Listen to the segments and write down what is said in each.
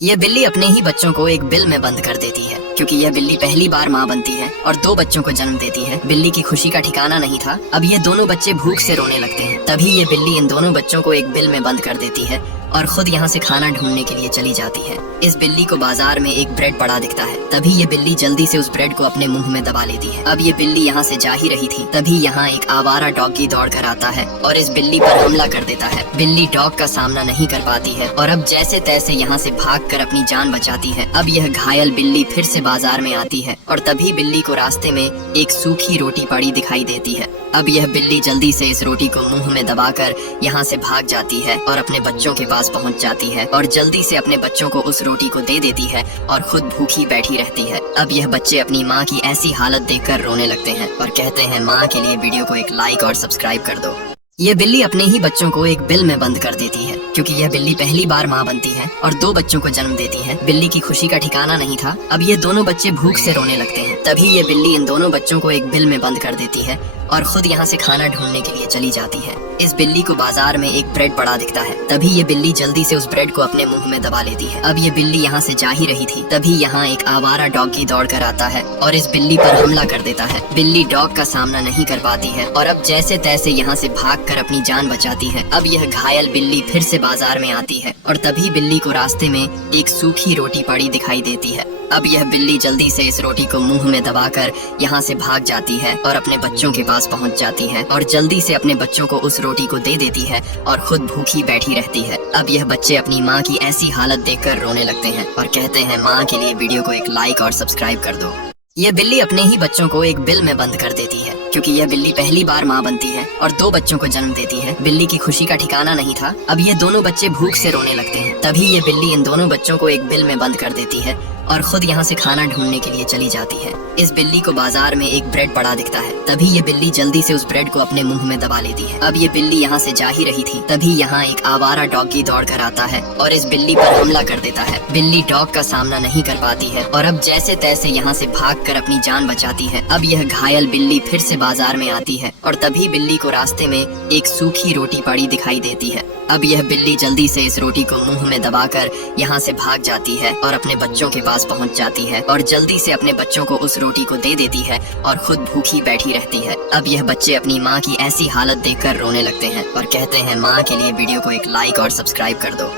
यह बिल्ली अपने ही बच्चों को एक बिल में बंद कर देती है क्योंकि यह बिल्ली पहली बार माँ बनती है और दो बच्चों को जन्म देती है। बिल्ली की खुशी का ठिकाना नहीं था। अब ये दोनों बच्चे भूख से रोने लगते हैं। तभी ये बिल्ली इन दोनों बच्चों को एक बिल में बंद कर देती है और खुद यहाँ से खाना ढूंढने के लिए चली जाती है। इस बिल्ली को बाजार में एक ब्रेड पड़ा दिखता है। तभी ये बिल्ली जल्दी से उस ब्रेड को अपने मुंह में दबा लेती है। अब ये बिल्ली यहाँ से जा ही रही थी, तभी यहाँ एक आवारा डॉगी दौड़ कर आता है और इस बिल्ली पर हमला कर देता है। बिल्ली डॉग का सामना नहीं कर पाती है और अब जैसे तैसे यहाँ से भागकर अपनी जान बचाती है। अब यह घायल बिल्ली फिर से बाजार में आती है और तभी बिल्ली को रास्ते में एक सूखी रोटी पड़ी दिखाई देती है। अब यह बिल्ली जल्दी से इस रोटी को मुंह में दबाकर यहाँ से भाग जाती है और अपने बच्चों के पास पहुँच जाती है और जल्दी से अपने बच्चों को उस रोटी को दे देती है और खुद भूखी बैठी रहती है। अब यह बच्चे अपनी माँ की ऐसी हालत देखकर रोने लगते हैं और कहते हैं, माँ के लिए वीडियो को एक लाइक और सब्सक्राइब कर दो। यह बिल्ली अपने ही बच्चों को एक बिल में बंद कर देती है क्योंकि यह बिल्ली पहली बार माँ बनती है और दो बच्चों को जन्म देती है। बिल्ली की खुशी का ठिकाना नहीं था। अब ये दोनों बच्चे भूख से रोने लगते हैं। तभी ये बिल्ली इन दोनों बच्चों को एक बिल में बंद कर देती है और खुद यहाँ से खाना ढूंढने के लिए चली जाती है। इस बिल्ली को बाजार में एक ब्रेड पड़ा दिखता है। तभी ये बिल्ली जल्दी से उस ब्रेड को अपने मुंह में दबा लेती है। अब ये बिल्ली यहाँ से जा ही रही थी, तभी यहाँ एक आवारा डॉगी दौड़ कर आता है और इस बिल्ली पर हमला कर देता है। बिल्ली डॉग का सामना नहीं कर पाती है और अब जैसे तैसे यहाँ से भागकर अपनी जान बचाती है। अब यह घायल बिल्ली फिर से बाजार में आती है और तभी बिल्ली को रास्ते में एक सूखी रोटी पड़ी दिखाई देती है। अब यह बिल्ली जल्दी से इस रोटी को मुंह में दबाकर यहाँ से भाग जाती है और अपने बच्चों के पास पहुँच जाती है और जल्दी से अपने बच्चों को उस रोटी को दे देती है और खुद भूखी बैठी रहती है। अब यह बच्चे अपनी माँ की ऐसी हालत देखकर रोने लगते हैं और कहते हैं, माँ के लिए वीडियो को एक लाइक और सब्सक्राइब कर दो। यह बिल्ली अपने ही बच्चों को एक बिल में बंद कर देती है क्योंकि यह बिल्ली पहली बार माँ बनती है और दो बच्चों को जन्म देती है। बिल्ली की खुशी का ठिकाना नहीं था। अब ये दोनों बच्चे भूख से रोने लगते हैं। तभी ये बिल्ली इन दोनों बच्चों को एक बिल में बंद कर देती है और खुद यहाँ से खाना ढूंढने के लिए चली जाती है। इस बिल्ली को बाजार में एक ब्रेड पड़ा दिखता है। तभी ये बिल्ली जल्दी से उस ब्रेड को अपने मुंह में दबा लेती है। अब ये बिल्ली यहाँ से जा ही रही थी, तभी यहाँ एक आवारा डॉगी दौड़ कर आता है और इस बिल्ली पर हमला कर देता है। बिल्ली डॉग का सामना नहीं कर पाती है और अब जैसे तैसे यहाँ से भागकर अपनी जान बचाती है। अब यह घायल बिल्ली फिर से बाजार में आती है और तभी बिल्ली को रास्ते में एक सूखी रोटी पड़ी दिखाई देती है। अब यह बिल्ली जल्दी से इस रोटी को मुंह में दबाकर यहाँ से भाग जाती है और अपने बच्चों के पास पहुँच जाती है और जल्दी से अपने बच्चों को उस रोटी को दे देती है और खुद भूखी बैठी रहती है। अब यह बच्चे अपनी माँ की ऐसी हालत देखकर रोने लगते हैं और कहते हैं, माँ के लिए वीडियो को एक लाइक और सब्सक्राइब कर दो।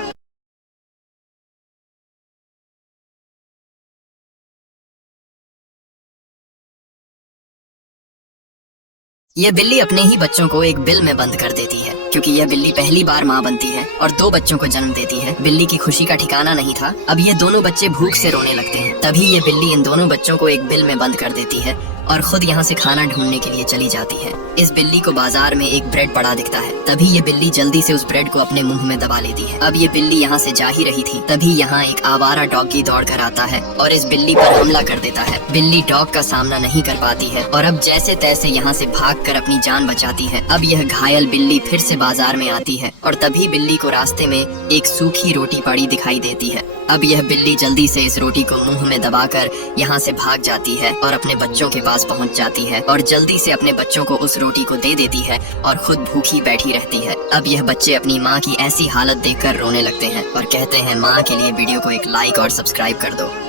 यह बिल्ली अपने ही बच्चों को एक बिल में बंद कर देती है क्योंकि यह बिल्ली पहली बार माँ बनती है और दो बच्चों को जन्म देती है। बिल्ली की खुशी का ठिकाना नहीं था। अब ये दोनों बच्चे भूख से रोने लगते हैं। तभी ये बिल्ली इन दोनों बच्चों को एक बिल में बंद कर देती है और खुद यहाँ से खाना ढूंढने के लिए चली जाती है। इस बिल्ली को बाजार में एक ब्रेड पड़ा दिखता है। तभी ये बिल्ली जल्दी से उस ब्रेड को अपने मुंह में दबा लेती है। अब ये बिल्ली यहाँ से जा ही रही थी, तभी यहाँ एक आवारा डॉगी दौड़ कर आता है और इस बिल्ली पर हमला कर देता है। बिल्ली डॉग का सामना नहीं कर पाती है और अब जैसे तैसे यहाँ से भागकर अपनी जान बचाती है। अब यह घायल बिल्ली फिर से बाजार में आती है और तभी बिल्ली को रास्ते में एक सूखी रोटी पड़ी दिखाई देती है। अब यह बिल्ली जल्दी से इस रोटी को मुंह में दबाकर यहाँ से भाग जाती है और अपने बच्चों के पास पहुँच जाती है और जल्दी से अपने बच्चों को उस रोटी को दे देती है और खुद भूखी बैठी रहती है। अब यह बच्चे अपनी माँ की ऐसी हालत देखकर रोने लगते हैं और कहते हैं, माँ के लिए वीडियो को एक लाइक और सब्सक्राइब कर दो।